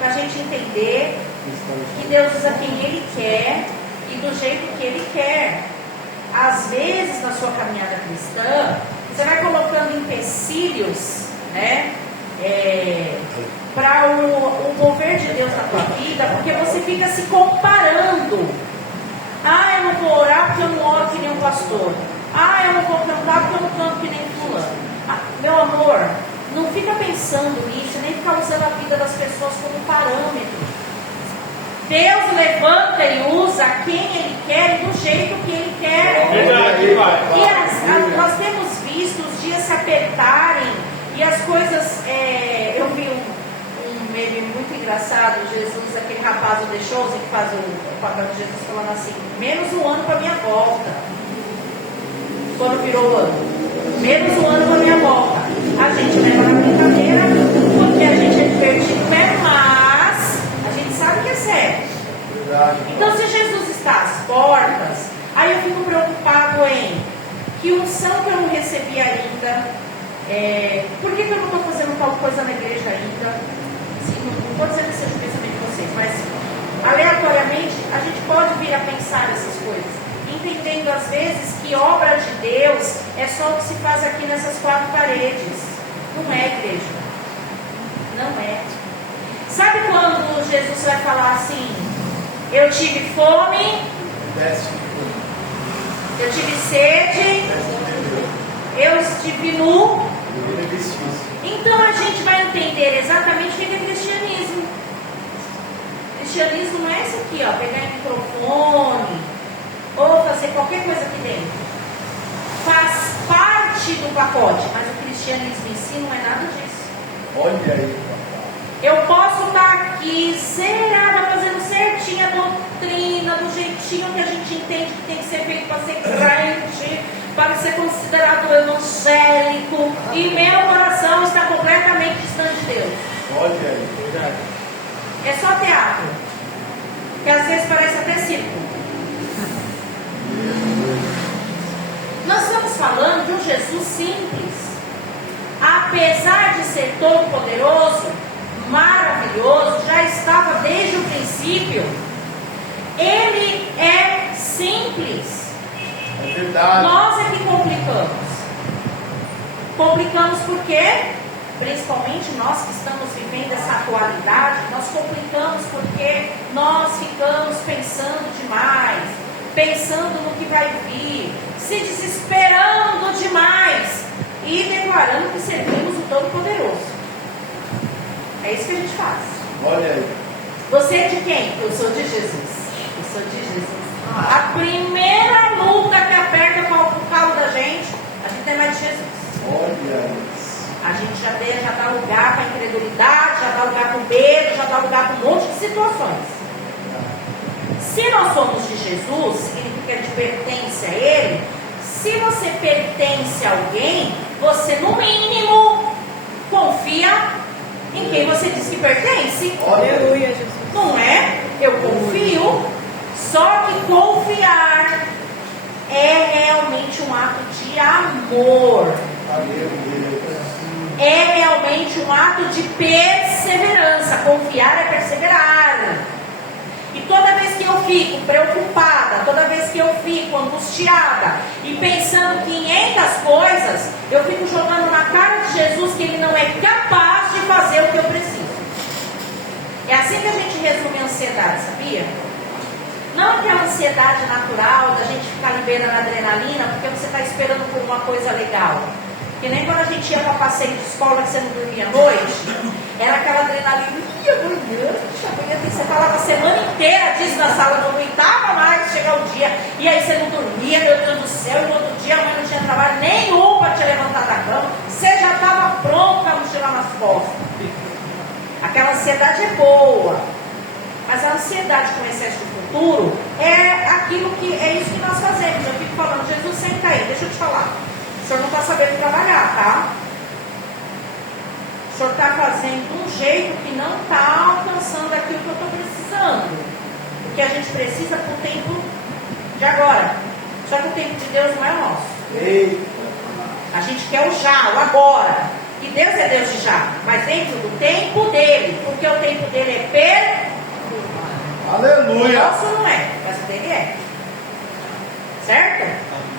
para a gente entender que Deus usa quem Ele quer e do jeito que Ele quer. Às vezes, na sua caminhada cristã, você vai colocando empecilhos, né? Para o mover de Deus na tua vida, porque você fica se comparando. Eu não vou orar porque eu não oro que nem um pastor. Eu não vou cantar porque eu não canto que nem fulano. Meu amor, não fica pensando nisso, nem fica usando a vida das pessoas como parâmetro. Deus levanta e usa quem Ele quer e do jeito que Ele quer. E nós temos visto os dias se apertarem e as coisas. Eu vi um meme muito engraçado. Jesus, aquele rapaz do The Chosen que faz o papel de Jesus, falando assim: menos um ano para minha volta. Quando virou o ano, menos um ano para minha volta. A gente leva na brincadeira porque a gente é divertido, mas a gente sabe que é sério. Então, se Jesus está às portas, aí eu fico preocupado em que unção que eu não recebi ainda, por que eu não estou fazendo tal coisa na igreja ainda? Assim, não vou dizer que seja o pensamento de vocês, mas aleatoriamente a gente pode vir a pensar essas coisas, entendendo às vezes que obra de Deus é só o que se faz aqui nessas quatro paredes. Não é, igreja. Não é. Sabe quando Jesus vai falar assim: eu tive fome, eu tive sede, eu estive nu. Então a gente vai entender exatamente o que é cristianismo. Cristianismo não é isso aqui, ó, pegar o microfone ou fazer qualquer coisa aqui dentro. Faz parte do pacote, mas o cristianismo em si não é nada disso. Olha aí. Eu posso estar aqui será fazendo certinho a doutrina, do jeitinho que a gente entende que tem que ser feito para ser crente, para ser considerado evangélico, e meu coração está completamente distante de Deus. Olha aí, verdade. É só teatro, que às vezes parece até circo. Nós estamos falando de um Jesus simples, apesar de ser todo poderoso, maravilhoso, já estava desde o princípio. Ele é simples. É verdade. Nós é que complicamos. Complicamos por quê? Principalmente nós que estamos vivendo essa atualidade, nós complicamos porque nós ficamos pensando demais, pensando no que vai vir, se desesperando demais e declarando que servimos o Todo-Poderoso. É isso que a gente faz. Olha aí. Você é de quem? Eu sou de Jesus. Eu sou de Jesus. A primeira luta que aperta o calo da gente, a gente tem mais de Jesus. Olha isso. A gente já dá lugar para a incredulidade, já dá lugar para o medo, já dá lugar para um monte de situações. Se nós somos de Jesus, significa que a gente pertence a Ele. Se você pertence a alguém, você no mínimo confia em quem você diz que pertence. Aleluia, Jesus. Não é? Eu confio. Só que confiar é realmente um ato de amor. É realmente um ato de perseverança. Confiar é perseverar. E toda vez que eu fico preocupada, toda vez que eu fico angustiada e pensando 500 coisas, eu fico jogando na cara de Jesus que Ele não é capaz de fazer o que eu preciso. É assim que a gente resume a ansiedade, sabia? Não aquela ansiedade natural da gente ficar liberando adrenalina porque você está esperando por uma coisa legal. Que nem quando a gente ia para passeio de escola que você não dormia à noite, era aquela adrenalina, amanhã você falava a semana inteira disso na sala, não aguentava mais chegar o dia, e aí você não dormia, meu Deus do céu, e no outro dia a mãe não tinha trabalho nenhum para te levantar da cama, você já estava pronto para mochilar nas costas. Aquela ansiedade é boa, mas a ansiedade com excesso de futuro é aquilo que, é isso que nós fazemos. Eu fico falando, Jesus, senta aí, deixa eu te falar. O senhor não está sabendo trabalhar, tá? O senhor está fazendo de um jeito que não está alcançando aquilo que eu estou precisando. O que a gente precisa para o tempo de agora. Só que o tempo de Deus não é o nosso. Eita. A gente quer o já, o agora. E Deus é Deus de já, mas dentro do tempo dele. Porque o tempo dele é Aleluia. Nosso não é, mas o dele é. Certo?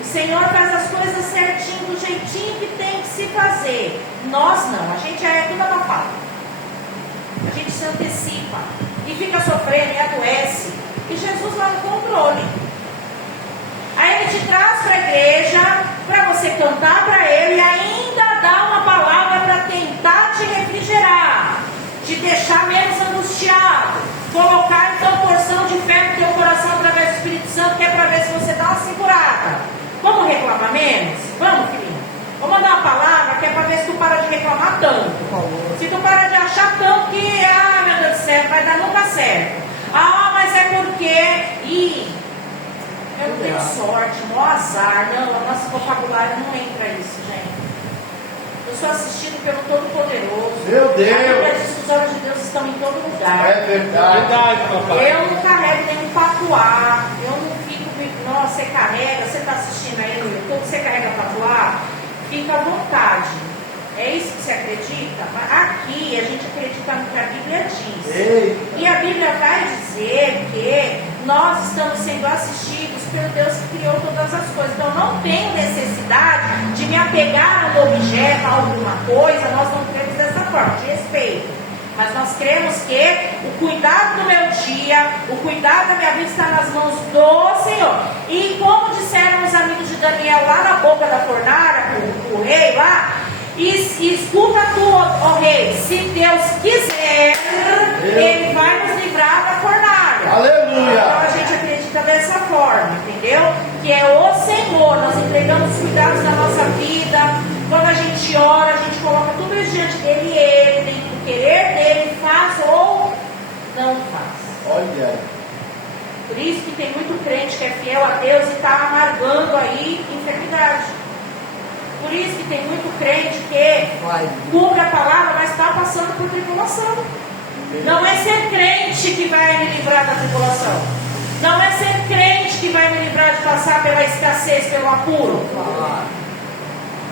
O Senhor faz as coisas certinho, do jeitinho que tem que se fazer. Nós não, a gente é tudo abafado. A gente se antecipa e fica sofrendo e adoece. E Jesus lá no controle. Aí Ele te traz para a igreja, para você cantar para Ele e ainda dá uma palavra para tentar te refrigerar, te deixar menos angustiado, colocar então porção de fé no teu coração através do Espírito Santo, que é para ver se você dá uma segurada. Vamos reclamar menos? Vamos, filhinho? Vamos dar uma palavra que é para ver se tu para de reclamar tanto. Se tu para de achar tanto que, meu Deus do céu, vai dar nunca certo. Mas é porque... eu não tenho sorte, no azar. Não, o nosso vocabulário não entra isso, gente. Eu sou assistido pelo Todo-Poderoso. Meu Deus! A Bíblia diz que os olhos de Deus estão em todo lugar. É verdade, papai. Eu não carrego nenhum patuá. Eu não fico... Nossa, você carrega, você está assistindo aí no YouTube, você carrega patuá? Fica à vontade. É isso que você acredita? Aqui a gente acredita no que a Bíblia diz. Eita. E a Bíblia vai dizer que nós estamos sendo assistidos pelo Deus que criou todas as coisas. Então não tenho necessidade de me apegar a um objeto, a alguma coisa. Nós não cremos dessa forma, de respeito. Mas nós cremos que o cuidado do meu dia, o cuidado da minha vida está nas mãos do Senhor. E como disseram os amigos de Daniel lá na boca da fornalha, o rei lá, escuta tu, ó rei, se Deus quiser, Ele vai nos livrar da fornalha. Aleluia. Então a gente acredita dessa forma, entendeu? Que é o Senhor, nós entregamos os cuidados da nossa vida. Quando a gente ora, a gente coloca tudo isso diante dele e Ele, dentro do querer dele, faz ou não faz. Olha aí. Por isso que tem muito crente que é fiel a Deus e está amargando aí enfermidade. Por isso que tem muito crente que cumpre a palavra, mas está passando por tribulação. Não é ser crente que vai me livrar da tribulação. Não é ser crente que vai me livrar de passar pela escassez, pelo apuro.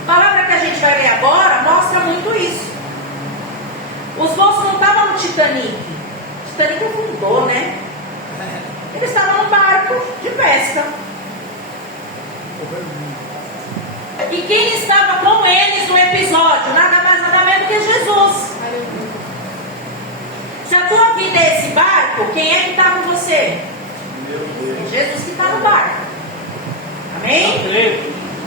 A palavra que a gente vai ler agora mostra muito isso. Os moços não estavam no Titanic. O Titanic afundou, né? Eles estavam num barco de pesca. E quem estava com eles no episódio? Nada mais, nada menos que Jesus. Se a tua vida é esse barco, quem é que está com você? É Jesus que está no barco. Amém?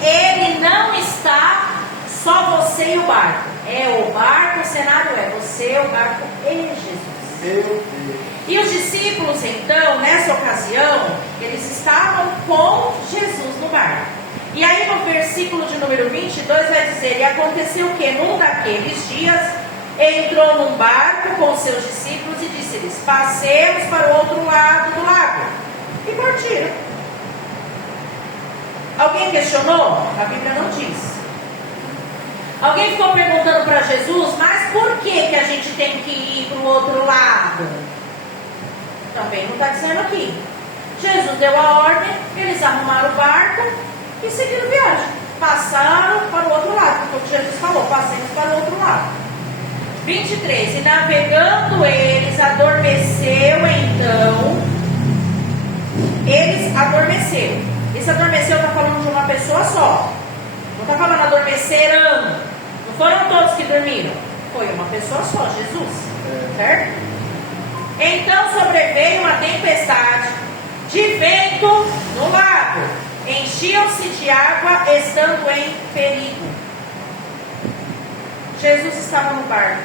Ele não está só você e o barco. É o barco, o cenário é você, o barco e Jesus. Meu Deus. E os discípulos, então, nessa ocasião, eles estavam com Jesus no barco. E aí no versículo de número 22 vai dizer: e aconteceu que num daqueles dias entrou num barco com seus discípulos e disse-lhes: passemos para o outro lado do lago. E partiram. Alguém questionou? A Bíblia não diz. Alguém ficou perguntando para Jesus: mas por que a gente tem que ir para o outro lado? Também não está dizendo aqui. Jesus deu a ordem, eles arrumaram o barco e seguiram viagem. Passaram para o outro lado, porque Jesus falou: passemos para o outro lado. 23. E navegando eles, adormeceu então. Eles adormeceram. Esse adormeceu está falando de uma pessoa só. Não está falando adormeceram. Não foram todos que dormiram. Foi uma pessoa só, Jesus. Certo? Então sobreveio uma tempestade de vento no lago. Enchiam-se de água, estando em perigo. Jesus estava no barco,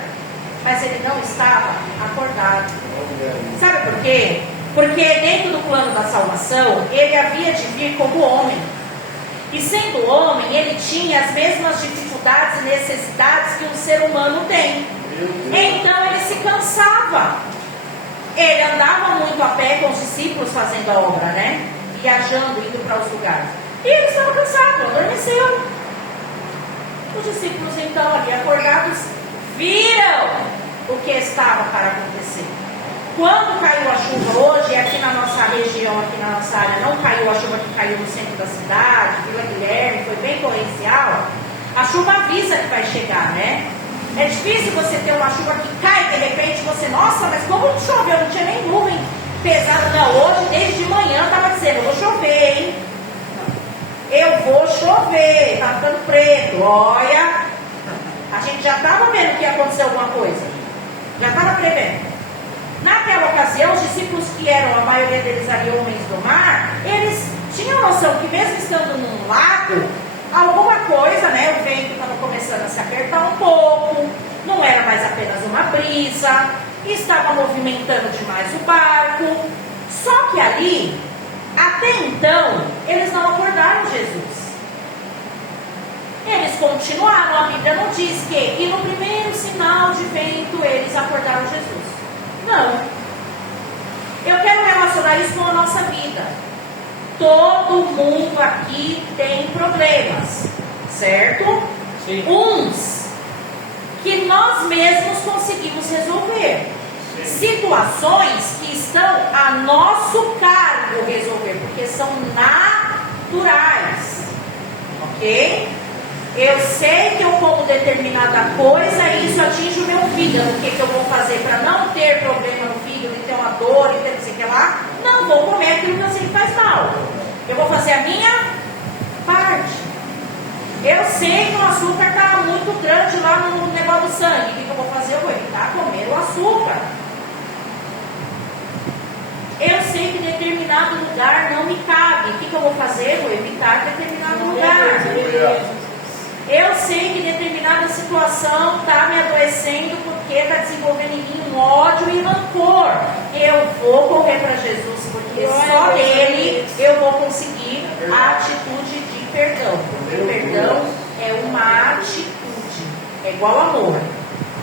mas ele não estava acordado. Sabe por quê? Porque dentro do plano da salvação, ele havia de vir como homem. E sendo homem, ele tinha as mesmas dificuldades e necessidades que um ser humano tem. Então ele se cansava. Ele andava muito a pé com os discípulos fazendo a obra, né? Viajando, indo para os lugares. E ele estava cansado, adormeceu. Os discípulos então ali acordados viram o que estava para acontecer. Quando caiu a chuva hoje, aqui na nossa região, aqui na nossa área, não caiu a chuva que caiu no centro da cidade, Vila Guilherme, foi bem torrencial. A chuva avisa que vai chegar, né? É difícil você ter uma chuva que cai de repente, você, nossa, mas como choveu, não tinha nem nuvem, pesado. Não, hoje, desde de manhã, estava dizendo, eu vou chover, hein? Eu vou chover, tá ficando preto, olha. A gente já estava vendo que ia acontecer alguma coisa. Já estava prevendo. Naquela ocasião, os discípulos que eram, a maioria deles ali, homens do mar, eles tinham noção que mesmo estando num lago, alguma coisa, né? O vento estava começando a se apertar um pouco, não era mais apenas uma brisa, estava movimentando demais o barco. Só que ali, até então, eles não acordaram Jesus. Eles continuaram, a Bíblia não diz que, e no primeiro sinal de vento, eles acordaram Jesus. Não. Eu quero relacionar isso com a nossa vida. Todo mundo aqui tem problemas, certo? Sim. Uns que nós mesmos conseguimos resolver. Sim. Situações que estão a nosso cargo resolver, porque são naturais. Ok? Eu sei que eu como determinada coisa e isso atinge o meu fígado. O que eu vou fazer para não ter problema no fígado, e ter uma dor, e ter não sei o que lá? Não vou comer aquilo que eu sei que faz mal. Eu vou fazer a minha parte. Eu sei que o açúcar está muito grande lá no negócio do sangue. O que eu vou fazer? Eu vou evitar comer o açúcar. Eu sei que determinado lugar não me cabe. O que eu vou fazer? Eu vou evitar determinado lugar. Eu sei que determinada situação está me adoecendo porque está desenvolvendo em mim um ódio e rancor. Eu vou correr para Jesus, porque só nele eu vou conseguir a atitude de perdão. Porque perdão é uma atitude. É igual amor.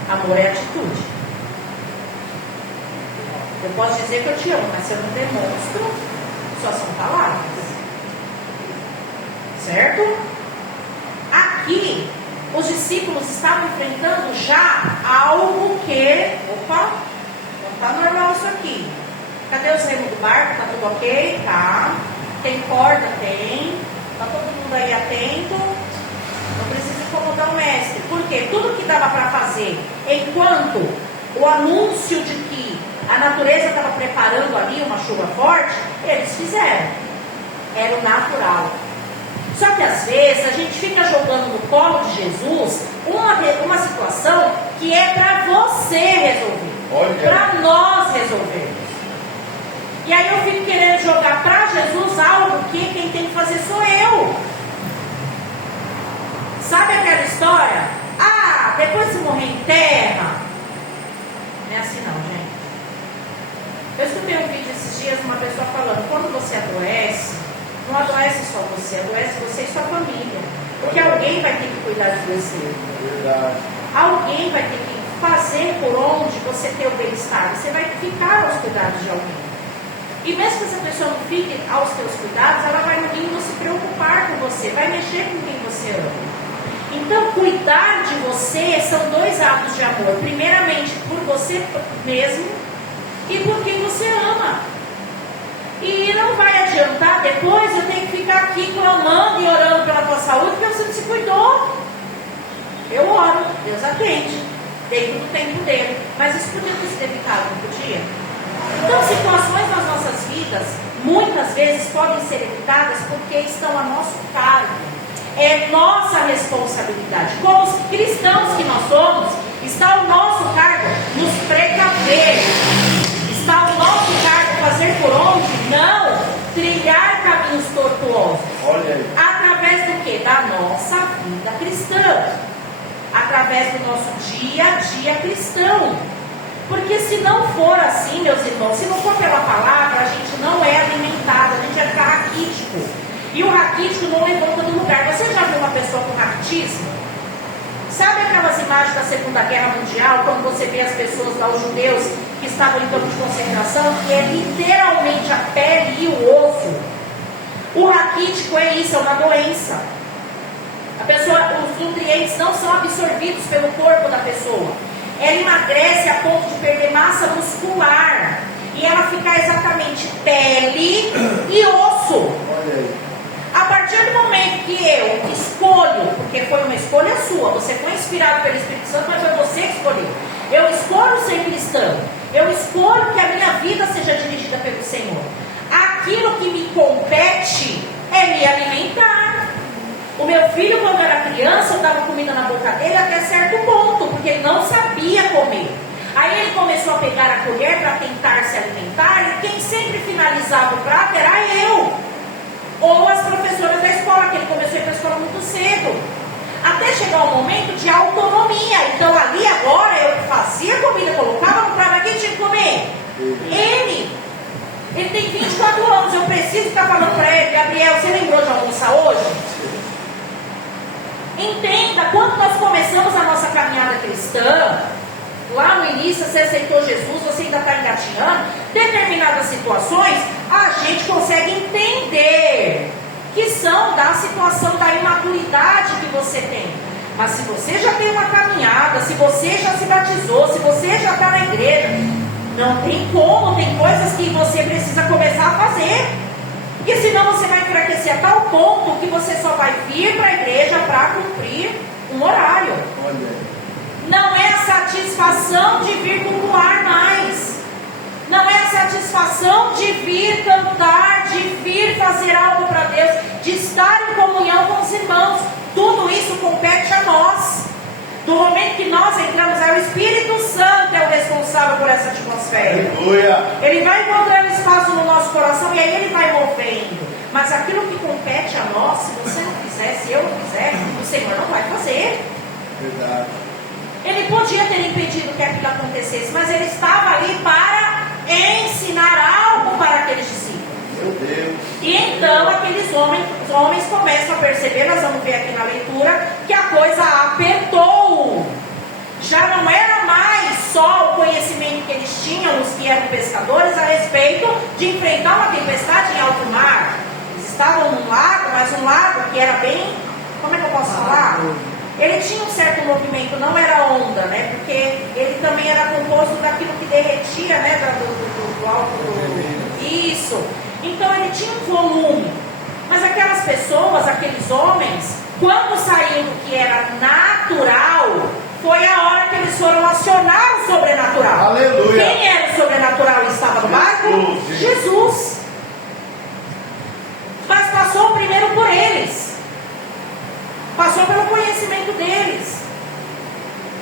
Amor é atitude. Eu posso dizer que eu te amo, mas se eu não demonstro, só são palavras. Certo? Aqui, os discípulos estavam enfrentando já algo que, opa, não está normal isso aqui. Cadê os remos do barco? Está tudo ok? Tá. Tem corda? Tem. Está todo mundo aí atento? Não precisa incomodar o mestre. Por quê? Tudo que dava para fazer, enquanto o anúncio de que a natureza estava preparando ali uma chuva forte, eles fizeram. Era o natural. Só que às vezes a gente fica jogando no colo de Jesus uma situação que é para você resolver, para nós resolvermos. E aí eu fico querendo jogar para Jesus algo que quem tem que fazer sou eu. Sabe aquela história? Ah, depois de morrer em terra. Não é assim não, gente. Eu escutei um vídeo esses dias de uma pessoa falando, quando você adoece, não adoece só você, adoece você e sua família. Porque alguém vai ter que cuidar de você. Verdade. Alguém vai ter que fazer por onde você ter o bem-estar. Você vai ficar aos cuidados de alguém. E mesmo que essa pessoa não fique aos teus cuidados, ela vai no mínimo se preocupar com você, vai mexer com quem você ama. Então, cuidar de você são dois atos de amor. Primeiramente, por você mesmo e por quem você ama. E não vai adiantar depois eu tenho que ficar aqui clamando e orando pela tua saúde porque você não se cuidou. Eu oro, Deus atende, dentro do tempo dele. Mas isso podia ter sido evitado, não podia? Então, situações nas nossas vidas, muitas vezes podem ser evitadas porque estão a nosso cargo. É nossa responsabilidade. Como os cristãos que nós somos, está ao nosso cargo nos precaver. Está ao nosso cargo fazer por onde? Não trilhar caminhos tortuosos. Olha aí. Através do que? Da nossa vida cristã. Através do nosso dia a dia cristão. Porque se não for assim, meus irmãos, se não for pela palavra, a gente não é alimentado, a gente vai ficar raquítico. E o raquítico não levanta do lugar. Você já viu uma pessoa com raquitismo? Sabe aquelas imagens da Segunda Guerra Mundial, quando você vê as pessoas lá, os judeus, que estavam em campo de concentração, que é literalmente a pele e o osso? O raquítico é isso, é uma doença. A pessoa, os nutrientes não são absorvidos pelo corpo da pessoa. Ela emagrece a ponto de perder massa muscular. E ela fica exatamente pele e osso. Olha aí. A partir do momento que eu escolho, porque foi uma escolha sua, você foi inspirado pelo Espírito Santo, mas foi você que escolheu. Eu escolho ser cristão. Eu escolho que a minha vida seja dirigida pelo aquilo que me compete é me alimentar. O meu filho, quando era criança, eu dava comida na boca dele até certo ponto, porque ele não sabia comer. Aí ele começou a pegar a colher para tentar se alimentar, e quem sempre finalizava o prato era eu, ou as professoras da escola, que ele começou a ir para a escola muito cedo, até chegar o momento de autonomia. Então ali agora eu fazia comida, colocava no prato, quem tinha que comer? Ele tem 24 anos, eu preciso ficar falando para ele: Gabriel, você lembrou de almoçar hoje? Entenda, quando nós começamos a nossa caminhada cristã, lá no início você aceitou Jesus, você ainda está engatinhando, determinadas situações a gente consegue entender que são da situação da imaturidade que você tem. Mas se você já tem uma caminhada, se você já se batizou, se você já está na igreja, não tem como, tem coisas que você precisa começar a fazer. Porque senão você vai enfraquecer a tal ponto que você só vai vir para a igreja para cumprir um horário. Não é a satisfação de vir cultuar mais. Não é a satisfação de vir cantar, de vir fazer algo para Deus, de estar em comunhão com os irmãos. Tudo isso compete a nós. Do momento que nós entramos, é o Espírito Santo é o responsável por essa atmosfera. Aleluia. Ele vai encontrando espaço no nosso coração e aí ele vai movendo. Mas aquilo que compete a nós, se você não fizer, se eu não fizer, o Senhor não vai fazer. Verdade. Ele podia ter impedido que aquilo acontecesse, mas ele estava ali para ensinar algo para aqueles discípulos. Meu Deus. E então aqueles homens começam a perceber, nós vamos ver aqui na leitura, que a coisa apertou. Já não era mais só o conhecimento que eles tinham, os que eram pescadores, a respeito de enfrentar uma tempestade em alto mar. Eles estavam num lago, mas um lago que era bem, como é que eu posso falar? Ele tinha um certo movimento, não era onda, né? Porque ele também era composto daquilo que derretia, né? Do alto. Isso. Então ele tinha um volume. Mas aquelas pessoas, aqueles homens, quando saíram do que era natural, foi a hora que eles foram acionar o sobrenatural. Aleluia. Quem era o sobrenatural e estava no barco? Jesus. Mas passou primeiro por eles. Passou pelo conhecimento deles.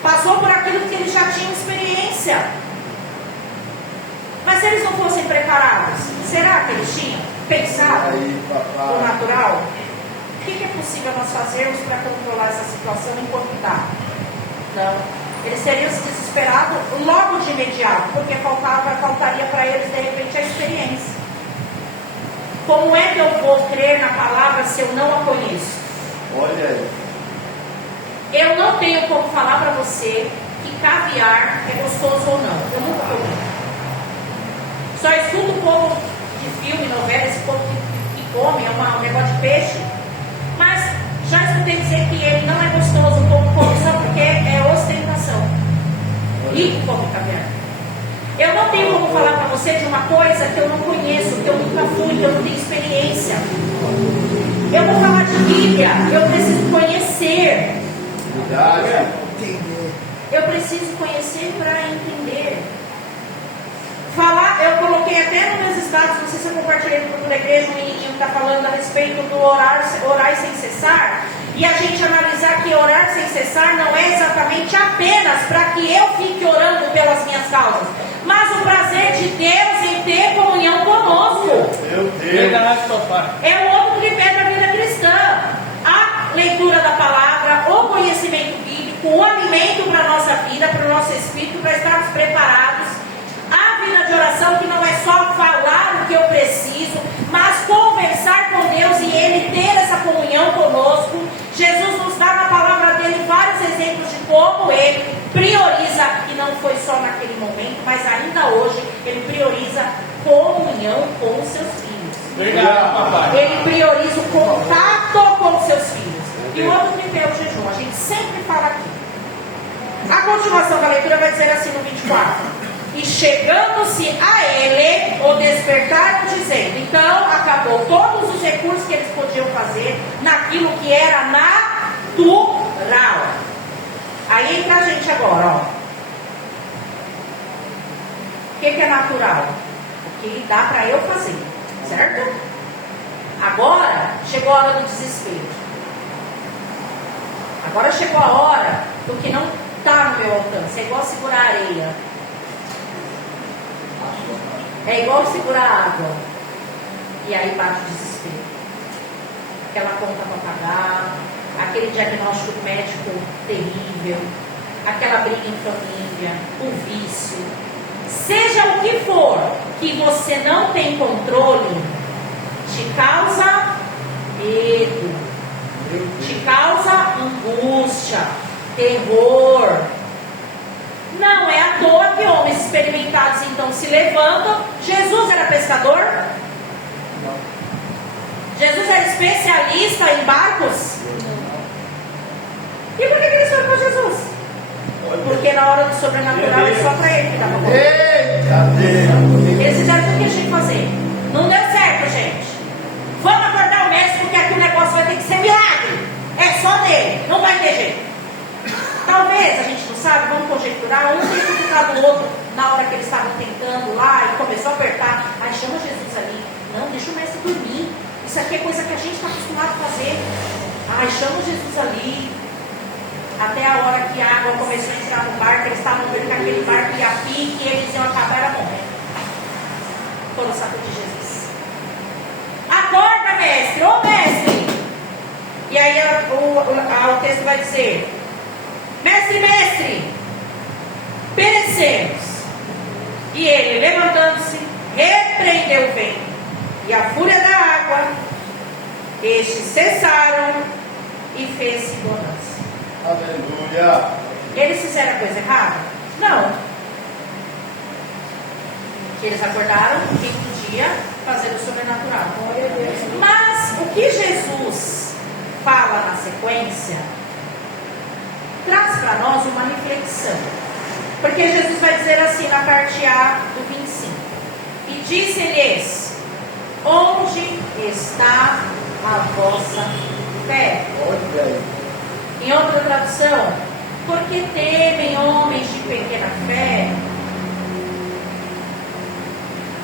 Passou por aquilo que eles já tinham experiência. Mas se eles não fossem preparados, será que eles tinham pensado no natural? O que é possível nós fazermos para controlar essa situação enquanto dá? Não. Eles teriam se desesperado logo de imediato, porque faltaria para eles de repente a experiência. Como é que eu vou crer na palavra se eu não a conheço? Olha aí. Eu não tenho como falar para você que caviar é gostoso ou não. Eu nunca comi. Só escuto o povo de filme, novela, esse povo que come, é um negócio de peixe. Mas já escutei dizer que ele não é gostoso, o povo come só porque é ostentação. Rico come caviar. Eu não tenho como falar para você de uma coisa que eu não conheço, que eu nunca fui, que eu não tenho experiência. Eu vou falar de Bíblia, eu preciso conhecer. Verdade. Eu preciso conhecer para entender. Falar, eu coloquei até nos meus status, não sei se eu compartilhei no grupo da igreja, um menininho que está falando a respeito do orar sem cessar. E a gente analisar que orar sem cessar não é exatamente apenas para que eu fique orando pelas minhas causas, mas o prazer de Deus em ter comunhão conosco. Meu Deus. Verdade, papai. É o outro tripé da vida cristã. A leitura da palavra, o conhecimento bíblico, o alimento para a nossa vida, para o nosso espírito, para estarmos preparados. A vida de oração, que não é só falar o que eu preciso, mas conversar com Deus e Ele ter essa comunhão conosco. Jesus nos dá na palavra dele vários exemplos de como Ele prioriza, e não foi só naquele momento, mas ainda hoje, Ele prioriza comunhão com os seus filhos. Verdade, papai. Ele prioriza o contato com os seus filhos. E o outro que é o jejum, a gente sempre fala aqui. A continuação da leitura vai dizer assim no 24. E chegando-se a ele, o despertaram dizendo. Então, acabou todos os recursos que eles podiam fazer naquilo que era natural. Aí entra a gente agora, ó. O que é natural? O que dá para eu fazer. certo? Agora chegou a hora do desespero. Agora chegou a hora do que não está no meu alcance. É igual segurar a areia. É igual segurar a água. E aí bate o desespero. Aquela conta para pagar, aquele diagnóstico médico terrível, aquela briga em família, o vício. Seja o que for que você não tem controle, te causa medo, te causa angústia, terror. Não é à toa que homens experimentados então se levantam. Jesus era pescador? Não. Jesus era especialista em barcos? E por que eles foram para Jesus? Porque na hora do sobrenatural é só para ele que estava morrendo. Eles fizeram tudo o que eles tinham que fazer. Não deu certo, gente. Vamos acordar o mestre, porque aqui o negócio vai ter que ser milagre. É só dele, não vai ter jeito. Talvez, a gente não sabe, vamos conjecturar, um tenha cutucado o outro na hora que eles estavam tentando lá e começou a apertar. Ai, chama Jesus ali. Não, deixa o mestre dormir. Isso aqui é coisa que a gente está acostumado a fazer. Ai, chama Jesus ali. Até a hora que a água começou a entrar no barco, eles estavam vendo que aquele barco ia a pique e eles iam acabar morrendo. Foram sacudir Jesus. Acorda, mestre! Ô mestre! E aí o texto vai dizer: mestre, mestre, perecemos. E ele, levantando-se, repreendeu o vento e a fúria da água. Estes cessaram e fez-se bonança. Aleluia. Eles fizeram a coisa errada? Não. Eles acordaram quem podia fazer o sobrenatural. Mas o que Jesus fala na sequência traz para nós uma reflexão. Porque Jesus vai dizer assim na parte A do 25: e disse-lhes: onde está a vossa fé? Olha aí. Em outra tradução: porque temem homens de pequena fé?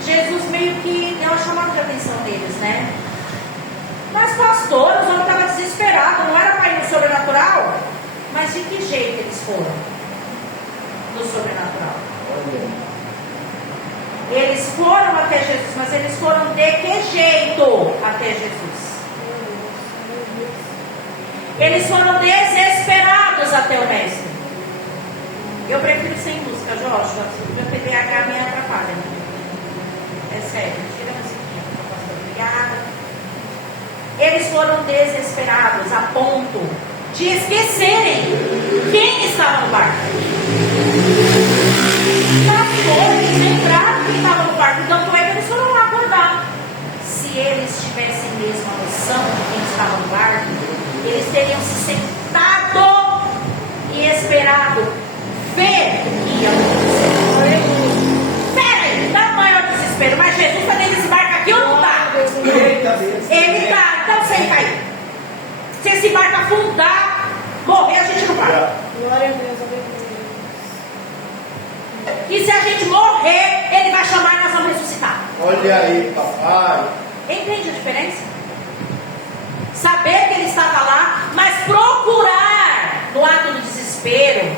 Jesus meio que deu uma chamada de atenção deles, né? Mas pastor, os homens estavam desesperados, não era para ir no sobrenatural? Mas de que jeito eles foram no sobrenatural? Eles foram até Jesus, mas eles foram de que jeito até Jesus? Eles foram desesperados até o mestre. Eu prefiro sem música, Joshua. Meu TDAH me atrapalha. É sério, tira a musiquinha, pastor. Obrigada. Eles foram desesperados a ponto de esquecerem quem estava no barco. Pastor, eles lembraram quem estava no barco. Tanto é que eles foram lá acordar. Se eles tivessem mesmo a noção de quem estava no barco, eles teriam se sentado e esperado ver o que ia acontecer. Espera aí, dá um maior desespero. Mas Jesus está dentro desse barco aqui ou não está? Ele está, então senta aí. Se esse barco afundar, morrer, a gente não vai. Glória a Deus, E se a gente morrer, ele vai chamar e nós vamos ressuscitar. Olha aí, papai. Entende a diferença? Saber que ele estava lá, mas procurar no ato do desespero,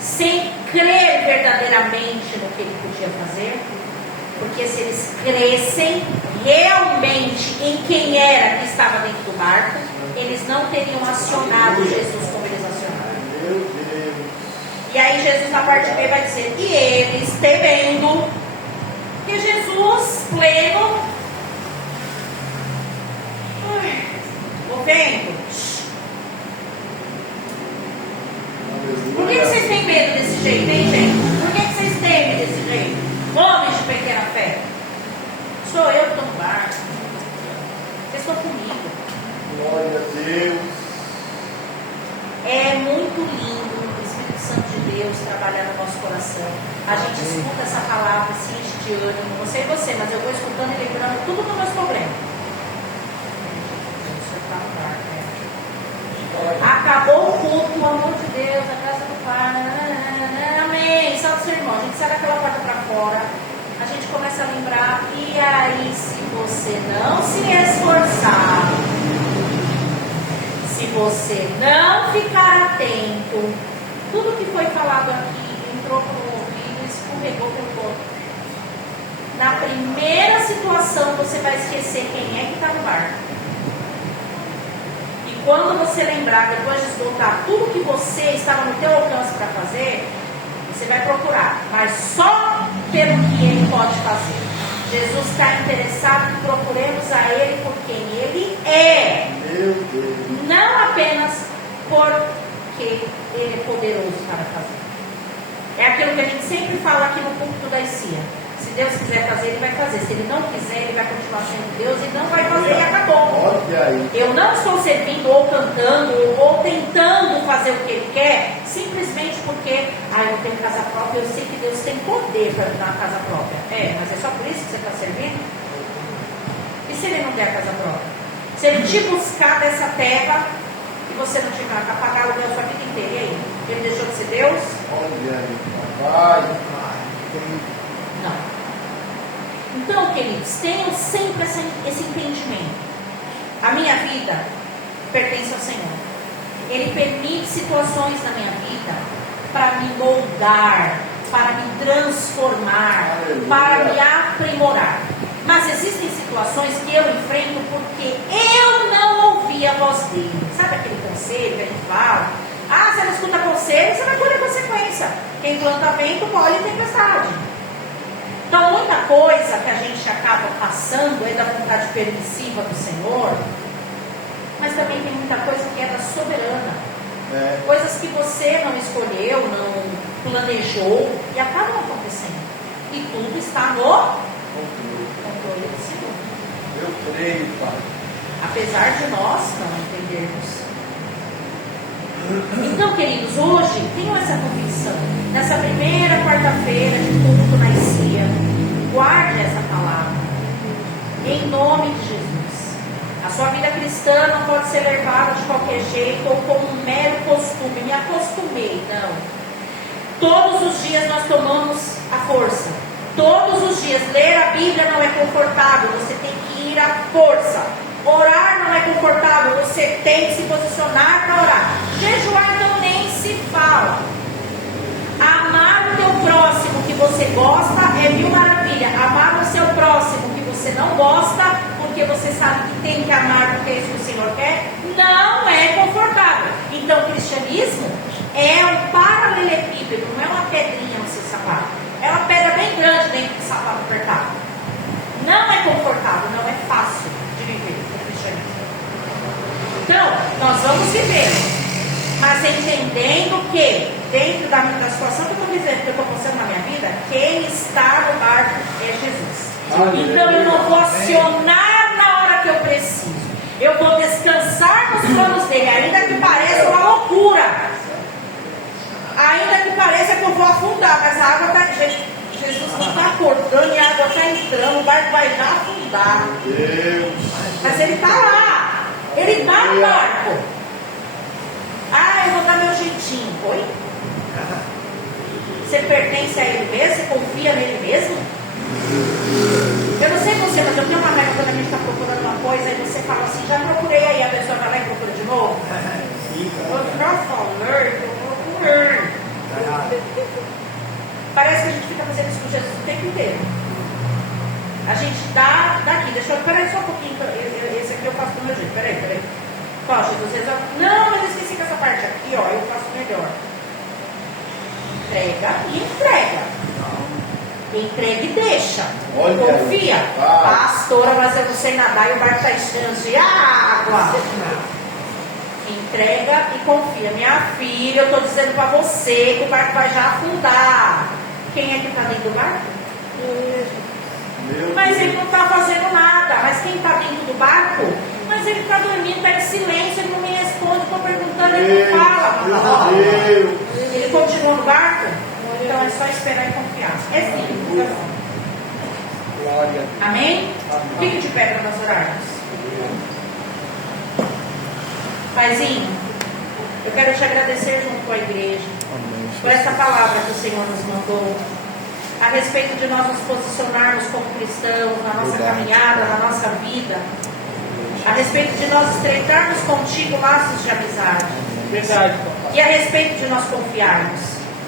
sem crer verdadeiramente no que ele podia fazer. Porque se eles crescem realmente em quem era que estava dentro do barco, eles não teriam acionado Jesus como eles acionaram. Meu Deus. E aí Jesus na parte B vai dizer: e eles temendo que Jesus pleno, o vento. Por que vocês têm medo desse jeito, hein, gente? Por que vocês temem desse jeito? Homens de pequena fé. Sou eu que estou no barco. Vocês estão comigo. Glória a Deus. É muito lindo o Espírito Santo de Deus trabalhar no nosso coração. A gente escuta essa palavra, se enche de ânimo. Não sei você, mas eu vou escutando e lembrando tudo dos meus problemas. Acabou o culto, o amor de Deus, a casa do Pai. Amém. Salve seu irmão. A gente sai daquela porta para fora. A gente começa a lembrar, e aí se você não se esforçar, se você não ficar atento, tudo que foi falado aqui entrou pelo ouvido e escorregou pelo corpo. Na primeira situação você vai esquecer quem é que está no barco. E quando você lembrar, depois de esgotar tudo que você estava no teu alcance para fazer, você vai procurar, mas só pelo que Ele pode fazer. Jesus está interessado em procuremos a Ele por quem Ele é. Meu Deus. Não apenas porque Ele é poderoso para fazer. É aquilo que a gente sempre fala aqui no púlpito da ICIA. Se Deus quiser fazer, Ele vai fazer. Se Ele não quiser, Ele vai continuar sendo Deus e não vai fazer e acabou. Olha aí. Eu não estou servindo ou cantando ou tentando fazer o que Ele quer, simplesmente porque eu não tenho casa própria, eu sei que Deus tem poder para me dar uma casa própria. Mas é só por isso que você está servindo? E se Ele não der a casa própria? Se Ele te buscar dessa terra e você não tiver para pagar o aluguel a sua vida inteira, e aí? Ele deixou de ser Deus? Olha aí, papai. Não. Então, queridos, tenham sempre esse entendimento. A minha vida pertence ao Senhor. Ele permite situações na minha vida para me moldar, para me transformar, para me aprimorar. Mas existem situações que eu enfrento porque eu não ouvi a voz dele. Sabe aquele conselho que a gente fala? Você não escuta conselho, você vai colher a consequência. Quem planta vento colhe tempestade. Então, muita coisa que a gente acaba passando é da vontade permissiva do Senhor, mas também tem muita coisa que é da soberana. Coisas que você não escolheu, não planejou e acabam acontecendo. E tudo está no controle do Senhor. Eu creio, Pai. Apesar de nós não entendermos. Então, queridos, hoje tenham essa convicção. Nessa primeira quarta-feira de culto na ICIA, guarde essa palavra. Em nome de Jesus. A sua vida cristã não pode ser levada de qualquer jeito ou como um mero costume. Me acostumei, não. Todos os dias nós tomamos a força. Todos os dias. Ler a Bíblia não é confortável. Você tem que ir à força. Orar não é confortável, você tem que se posicionar para orar. Jejuar então nem se fala. Amar o teu próximo que você gosta é mil maravilha. Amar o seu próximo que você não gosta, porque você sabe que tem que amar porque é isso que o Senhor quer, não é confortável. Então o cristianismo é um paralelepípedo, não é uma pedrinha no seu sapato. É uma pedra bem grande dentro do sapato apertado. Não é confortável, não é fácil de viver o cristianismo. Então, nós vamos viver, mas entendendo que, dentro da situação que eu estou vivendo, que eu estou passando na minha vida, quem está no barco é Jesus. Então, eu não vou acionar na hora que eu preciso. Eu vou descansar nos planos dele, ainda que pareça uma loucura. Ainda que pareça que eu vou afundar, mas a água está... Jesus não está cortando e a água está entrando, o barco vai já afundar. Deus. Mas ele está lá. Ele está no barco. Eu vou dar meu jeitinho. Oi? Você pertence a ele mesmo? Você confia nele mesmo? Eu não sei você, mas eu tenho uma regra quando a gente está procurando uma coisa e você fala assim, já procurei aí, a pessoa vai lá e procura de novo. Eu já falei, eu procurei. Parece que a gente fica fazendo isso com Jesus o tempo inteiro. A gente dá daqui, peraí só um pouquinho, esse aqui eu faço do meu jeito, peraí. Ó, Jesus resolve. Não, eu esqueci que essa parte aqui, ó, eu faço melhor. Entrega e entrega. Entrega e deixa. Olha, confia. Pastora, mas eu não sei nadar e o barco está enchendo de água. Entrega e confia. Minha filha, eu estou dizendo para você que o barco vai já afundar. Quem é que está dentro do barco? Mas ele não está fazendo nada. Mas quem está dentro do barco? Mas ele está dormindo, está em silêncio, ele não me responde, estou perguntando, ele não fala. Ele continua no barco? Então é só esperar e confiar. É simples. Amém? Fique de pé para nós orarmos. Paizinho, eu quero te agradecer junto com a igreja por essa palavra que o Senhor nos mandou a respeito de nós nos posicionarmos como cristãos, na nossa caminhada, na nossa vida, a respeito de nós estreitarmos contigo laços de amizade. Verdade, papai. E a respeito de nós confiarmos.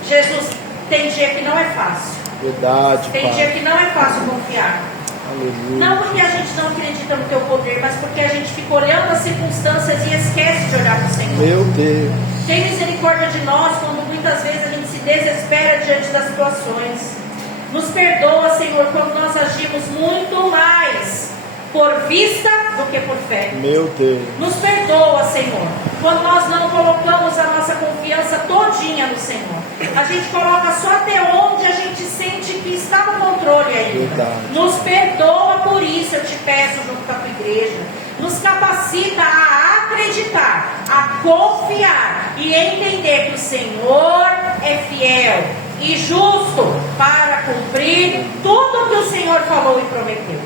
Jesus, tem dia que não é fácil. Verdade, Tem Pai. dia que não é fácil confiar. Aleluia. Não porque a gente não acredita no teu poder, mas porque a gente fica olhando as circunstâncias e esquece de olhar para o Senhor. Meu Deus. Tem misericórdia de nós quando muitas vezes a gente se desespera diante das situações. Nos perdoa, Senhor, quando nós agimos muito mais por vista do que por fé. Meu Deus. Nos perdoa, Senhor, quando nós não colocamos a nossa confiança todinha no Senhor. A gente coloca só até onde a gente sente que está no controle ainda. Verdade. Nos perdoa por isso, eu te peço junto com a tua igreja. Nos capacita a acreditar, a confiar e entender que o Senhor é fiel e justo para cumprir tudo que o Senhor falou e prometeu.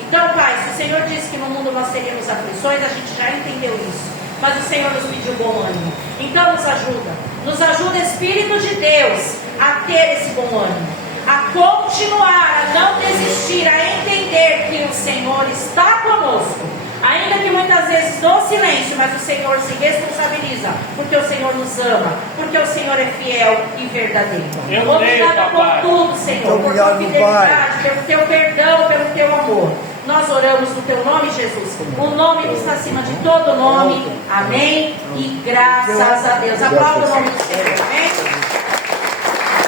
Então, Pai, se o Senhor disse que no mundo nós teríamos aflições, a gente já entendeu isso. Mas o Senhor nos pediu bom ânimo. Então nos ajuda, Espírito de Deus, a ter esse bom ânimo, a continuar, a não desistir, a entender que o Senhor está conosco. Ainda que muitas vezes no silêncio, mas o Senhor se responsabiliza, porque o Senhor nos ama, porque o Senhor é fiel e verdadeiro. Obrigado por tudo, Senhor, por tua fidelidade, pelo teu perdão, pelo teu amor. Nós oramos no teu nome, Jesus, o nome que está acima de todo nome. Amém. E graças a Deus. Aplauda o nome do Senhor. Amém.